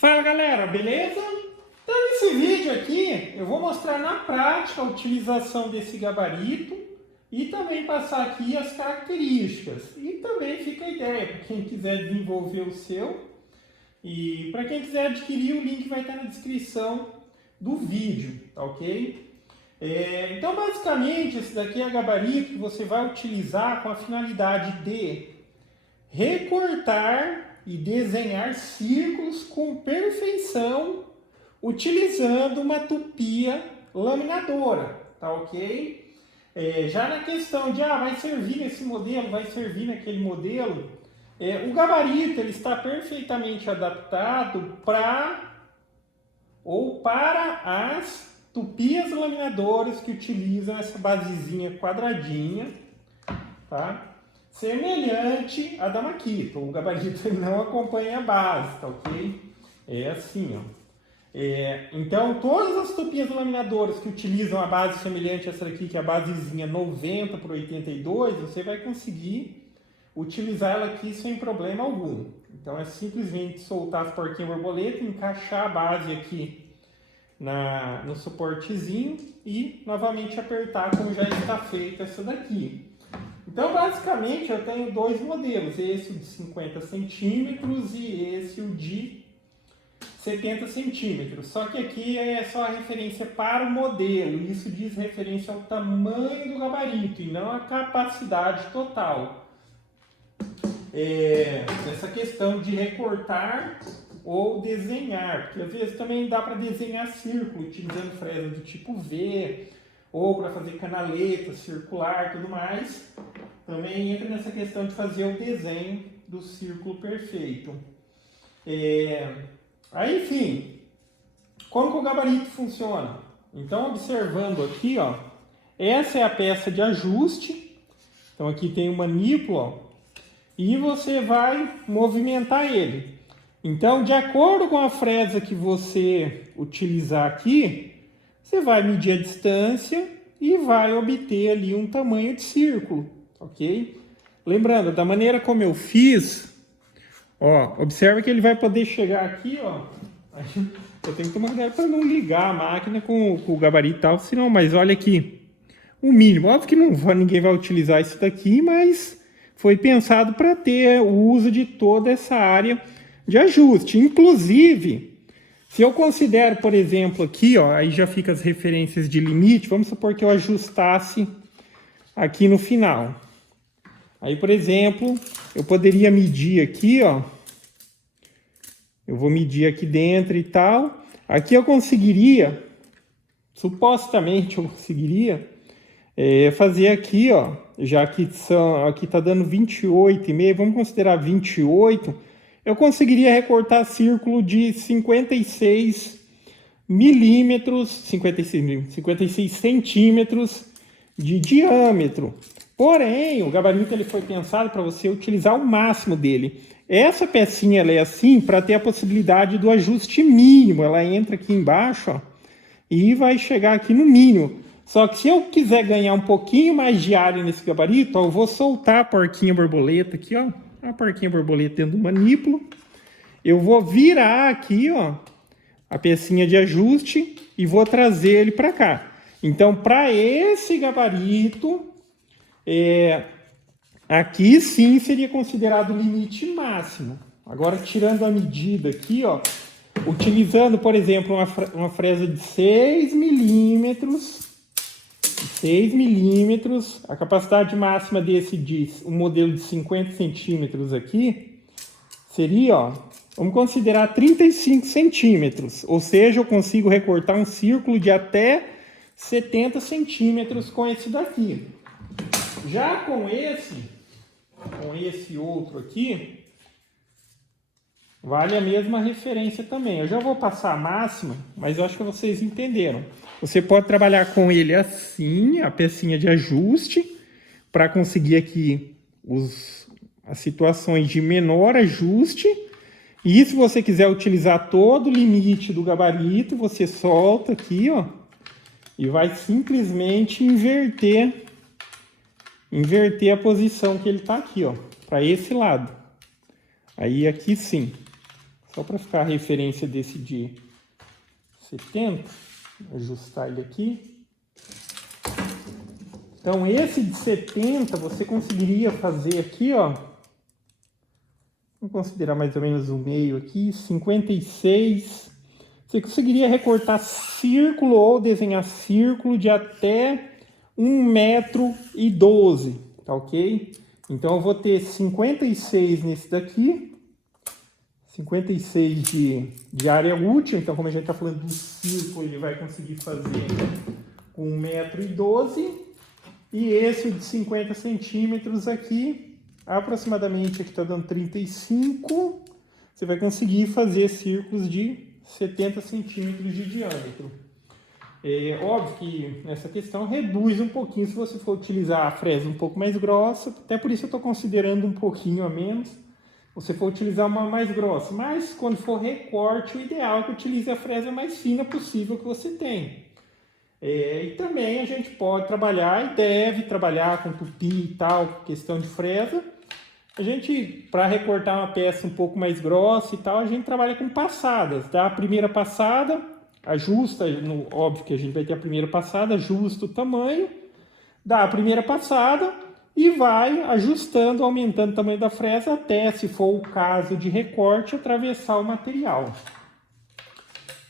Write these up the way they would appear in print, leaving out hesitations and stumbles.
Fala galera, beleza? Então nesse vídeo aqui eu vou mostrar na prática a utilização desse gabarito e também passar aqui as características. E também fica a ideia para quem quiser desenvolver o seu. E para quem quiser adquirir, o link vai estar na descrição do vídeo, tá ok? Então basicamente esse daqui é gabarito que você vai utilizar com a finalidade de recortar e desenhar círculos com perfeição utilizando uma tupia laminadora, tá ok? Já na questão de vai servir nesse modelo, vai servir naquele modelo, o gabarito ele está perfeitamente adaptado para as tupias laminadoras que utilizam essa basezinha quadradinha, tá? Semelhante à da Makita. O gabarito ele não acompanha a base, tá ok? É assim, ó. Então, todas as tupias laminadoras que utilizam a base semelhante a essa aqui, que é a basezinha 90 por 82, você vai conseguir utilizar ela aqui sem problema algum. Então, é simplesmente soltar as porquinhas borboleta, encaixar a base aqui no suportezinho e novamente apertar como já está feita essa daqui. Então, basicamente, eu tenho dois modelos, esse de 50 centímetros e esse o de 70 centímetros. Só que aqui é só a referência para o modelo, isso diz referência ao tamanho do gabarito e não à capacidade total. Essa questão de recortar ou desenhar, porque às vezes também dá para desenhar círculo utilizando fresa do tipo V, ou para fazer canaleta circular e tudo mais. Também entra nessa questão de fazer o desenho do círculo perfeito. Aí, enfim, como que o gabarito funciona? Então, observando aqui, ó, essa é a peça de ajuste. Então, aqui tem o manípulo, ó, e você vai movimentar ele. Então, de acordo com a fresa que você utilizar aqui, você vai medir a distância e vai obter ali um tamanho de círculo, ok? Lembrando, da maneira como eu fiz, ó, observa que ele vai poder chegar aqui, ó. Eu tenho que tomar cuidado para não ligar a máquina com o gabarito e tal, senão, mas olha aqui, o mínimo. Óbvio que ninguém vai utilizar isso daqui, mas foi pensado para ter o uso de toda essa área de ajuste. Inclusive, se eu considero, por exemplo, aqui, ó, aí já fica as referências de limite, vamos supor que eu ajustasse aqui no final. Aí, por exemplo, eu poderia medir aqui, ó. Eu vou medir aqui dentro e tal. Aqui eu conseguiria, supostamente eu conseguiria, fazer aqui, ó, já que aqui tá dando 28,5, vamos considerar 28, eu conseguiria recortar círculo de 56 milímetros, 56 centímetros de diâmetro. Porém, o gabarito ele foi pensado para você utilizar o máximo dele. Essa pecinha ela é assim para ter a possibilidade do ajuste mínimo. Ela entra aqui embaixo, ó, e vai chegar aqui no mínimo. Só que se eu quiser ganhar um pouquinho mais de área nesse gabarito, ó, eu vou soltar a porquinha borboleta aqui, ó. A porquinha borboleta dentro do manípulo. Eu vou virar aqui, ó, a pecinha de ajuste e vou trazer ele para cá. Então, para esse gabarito, aqui sim seria considerado o limite máximo. Agora, tirando a medida aqui, ó, utilizando, por exemplo, uma fresa de 6 milímetros, a capacidade máxima desse um modelo de 50 centímetros aqui seria, ó, vamos considerar 35 centímetros, ou seja, eu consigo recortar um círculo de até 70 centímetros com esse daqui. Já com esse outro aqui, vale a mesma referência também. Eu já vou passar a máxima, mas eu acho que vocês entenderam. Você pode trabalhar com ele assim, a pecinha de ajuste, para conseguir aqui as situações de menor ajuste. E se você quiser utilizar todo o limite do gabarito, você solta aqui, ó, e vai simplesmente inverter a posição que ele está aqui, ó, para esse lado. Aí aqui sim, Só para ficar a referência desse de 70, vou ajustar ele aqui. Então esse de 70 você conseguiria fazer aqui, ó. Vamos considerar mais ou menos o meio aqui, 56. Você conseguiria recortar círculo ou desenhar círculo de até 1,12 m, tá ok? Então eu vou ter 56 nesse daqui, 56 de área útil. Então, como a gente está falando do círculo, ele vai conseguir fazer com 1,12 m. E esse de 50 centímetros aqui, aproximadamente aqui está dando 35, você vai conseguir fazer círculos de 70 centímetros de diâmetro. É óbvio que nessa questão reduz um pouquinho se você for utilizar a fresa um pouco mais grossa, até por isso eu estou considerando um pouquinho a menos. Você for utilizar uma mais grossa, mas quando for recorte, o ideal é que utilize a fresa mais fina possível que você tem. E também a gente pode trabalhar e deve trabalhar com tupi e tal, questão de fresa. A gente, para recortar uma peça um pouco mais grossa e tal, a gente trabalha com passadas. Dá a primeira passada, ajusta, óbvio que a gente vai ter a primeira passada, ajusta o tamanho, dá a primeira passada e vai ajustando, aumentando o tamanho da fresa até, se for o caso de recorte, atravessar o material.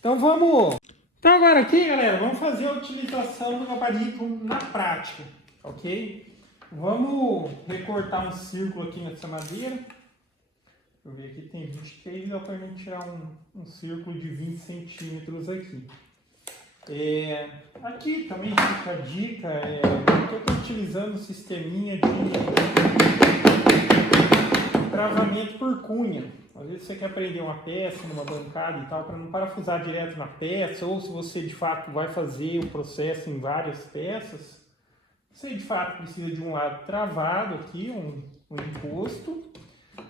Então vamos... Então agora aqui, galera, vamos fazer a utilização do gabarito na prática, ok? Vamos recortar um círculo aqui nessa madeira. Deixa eu ver, aqui tem 23, dá para a gente tirar um círculo de 20 centímetros aqui. Aqui também fica a dica, que eu estou utilizando o sisteminha de travamento por cunha. Às vezes você quer prender uma peça numa bancada e tal, para não parafusar direto na peça, ou se você de fato vai fazer o processo em várias peças, você de fato precisa de um lado travado aqui, um encosto,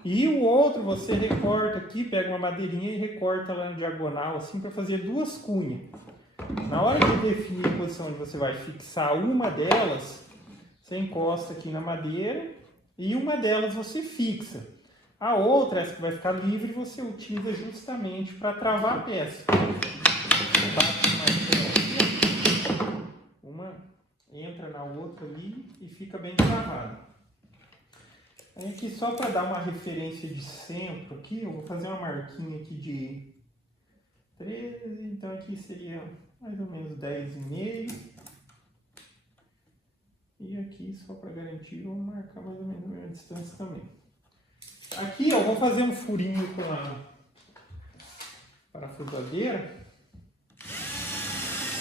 e o outro você recorta aqui, pega uma madeirinha e recorta lá na diagonal, assim, para fazer duas cunhas. Na hora de definir a posição onde você vai fixar uma delas, você encosta aqui na madeira e uma delas você fixa. A outra, essa que vai ficar livre, você utiliza justamente para travar a peça. Uma entra na outra ali e fica bem travada. Aqui só para dar uma referência de centro aqui, eu vou fazer uma marquinha aqui de 13, então aqui seria mais ou menos 10,5. E aqui, só para garantir, eu vou marcar mais ou menos a mesma distância também. Aqui eu vou fazer um furinho com a parafusadeira.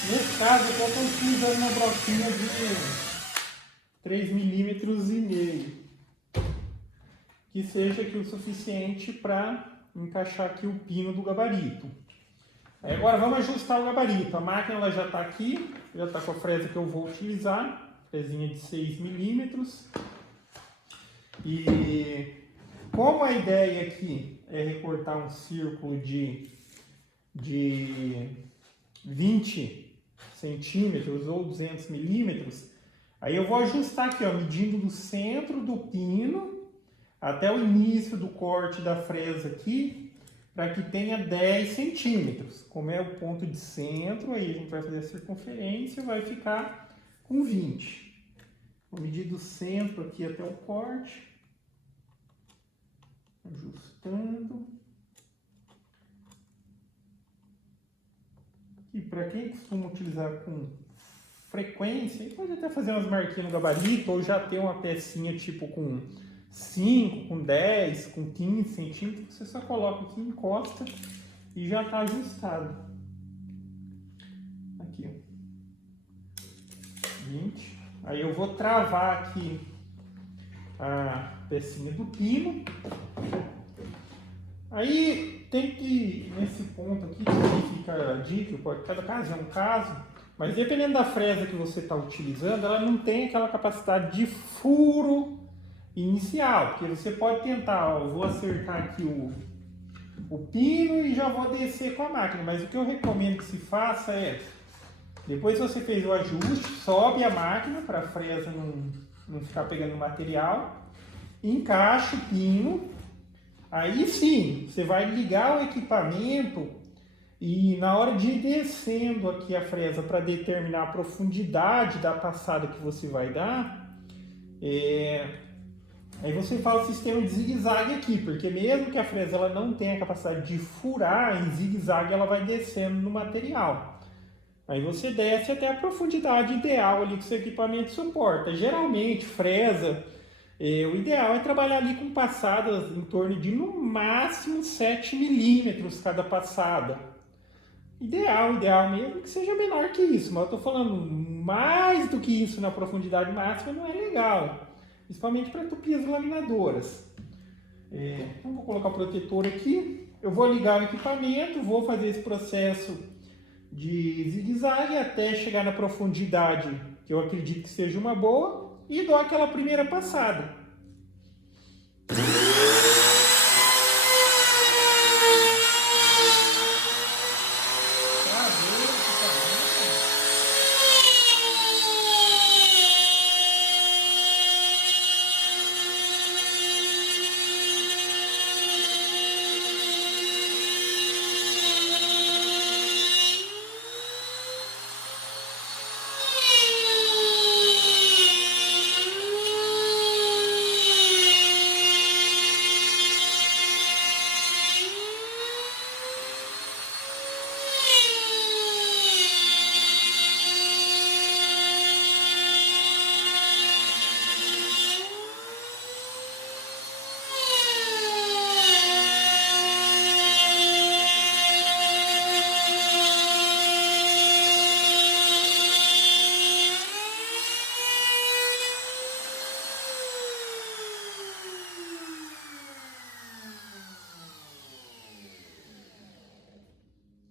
Nesse caso eu estou utilizando uma broquinha de 3,5 mm, que seja aqui o suficiente para encaixar aqui o pino do gabarito. Agora vamos ajustar o gabarito. A máquina ela já está aqui, já está com a fresa que eu vou utilizar, fresinha de 6 mm. E como a ideia aqui é recortar um círculo de 20 centímetros ou 200 milímetros, aí eu vou ajustar aqui, ó, medindo do centro do pino até o início do corte da fresa aqui, para que tenha 10 centímetros. Como é o ponto de centro, aí a gente vai fazer a circunferência, vai ficar com 20. Vou medir do centro aqui até o corte, ajustando. E para quem costuma utilizar com frequência, pode até fazer umas marquinhas no gabarito, ou já ter uma pecinha tipo com 5, com 10, com 15 centímetros, você só coloca aqui, encosta e já está ajustado. Aqui, ó. 20. Aí eu vou travar aqui a pecinha do pino. Aí tem que, nesse ponto aqui, que fica a dica, cada caso é um caso, mas dependendo da fresa que você está utilizando, ela não tem aquela capacidade de furo inicial, porque você pode tentar, ó, eu vou acertar aqui o pino e já vou descer com a máquina, mas o que eu recomendo que se faça é, depois que você fez o ajuste, sobe a máquina para a fresa não ficar pegando material, encaixa o pino Aí sim, você vai ligar o equipamento e na hora de ir descendo aqui a fresa para determinar a profundidade da passada que você vai dar, aí você faz o sistema de zigue-zague aqui, porque mesmo que a fresa ela não tenha a capacidade de furar, em zigue-zague ela vai descendo no material. Aí você desce até a profundidade ideal ali que o seu equipamento suporta. Geralmente, fresa, o ideal é trabalhar ali com passadas em torno de no máximo 7 milímetros cada passada. Ideal mesmo que seja menor que isso, mas eu estou falando mais do que isso na profundidade máxima não é legal, principalmente para tupias laminadoras. Então vou colocar o protetor aqui, eu vou ligar o equipamento, vou fazer esse processo de zigue-zague até chegar na profundidade que eu acredito que seja uma boa e dou aquela primeira passada.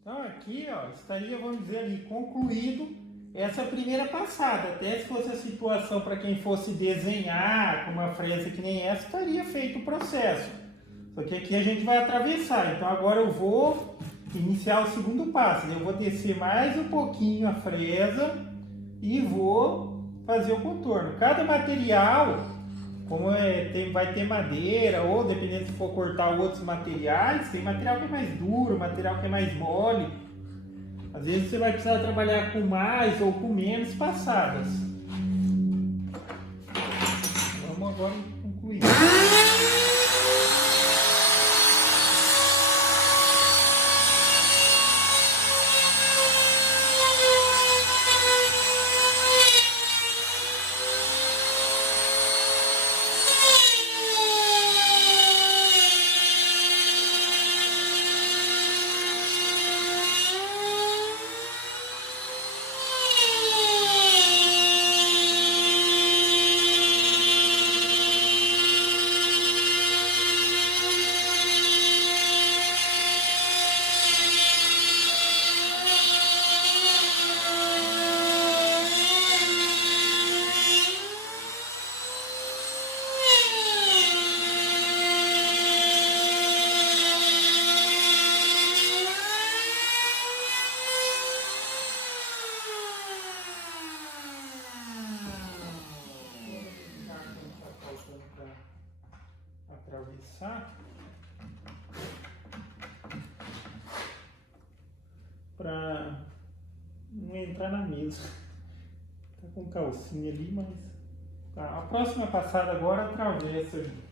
Então aqui, ó, estaria, vamos dizer ali, concluído essa primeira passada. Até se fosse a situação para quem fosse desenhar com uma fresa que nem essa, estaria feito o processo. Só que aqui a gente vai atravessar. Então agora eu vou iniciar o segundo passo. Eu vou descer mais um pouquinho a fresa e vou fazer o contorno. Cada material, como vai ter madeira, ou dependendo se for cortar outros materiais, tem material que é mais duro, material que é mais mole. Às vezes você vai precisar trabalhar com mais ou com menos passadas. Vamos agora concluir. Atravessar para não entrar na mesa. Tá com calcinha ali, mas tá. A próxima passada agora atravessa ali.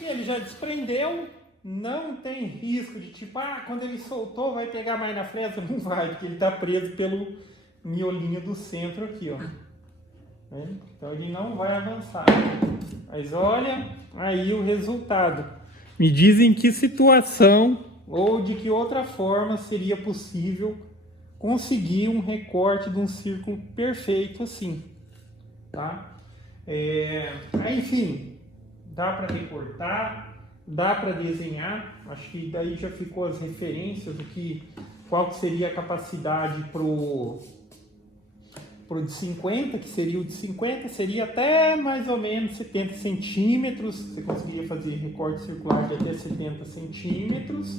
Ele já desprendeu, não tem risco de tipo, quando ele soltou vai pegar mais na fresa. Não vai, porque ele está preso pelo miolinho do centro aqui, ó. né? Então ele não vai avançar. Mas olha aí o resultado. Me dizem que situação ou de que outra forma seria possível conseguir um recorte de um círculo perfeito assim, tá? Enfim, dá para recortar, dá para desenhar. Acho que daí já ficou as referências do que qual que seria a capacidade pro de 50, que seria o de 50, seria até mais ou menos 70 centímetros. Você conseguiria fazer recorte circular de até 70 centímetros.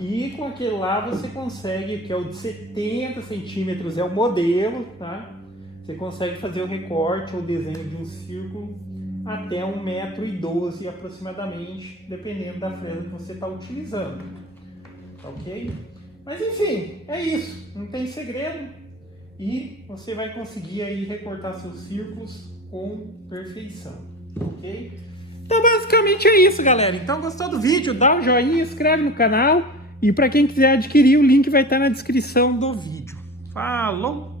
E com aquele lá você consegue, que é o de 70 centímetros, é o modelo, tá? Você consegue fazer o recorte ou desenho de um círculo até 1,12 m aproximadamente, dependendo da fresa que você está utilizando. Ok? Mas enfim, é isso. Não tem segredo. E você vai conseguir aí recortar seus círculos com perfeição. Ok? Então basicamente é isso, galera. Então gostou do vídeo? Dá um joinha, inscreve no canal. E para quem quiser adquirir, o link vai estar na descrição do vídeo. Falou!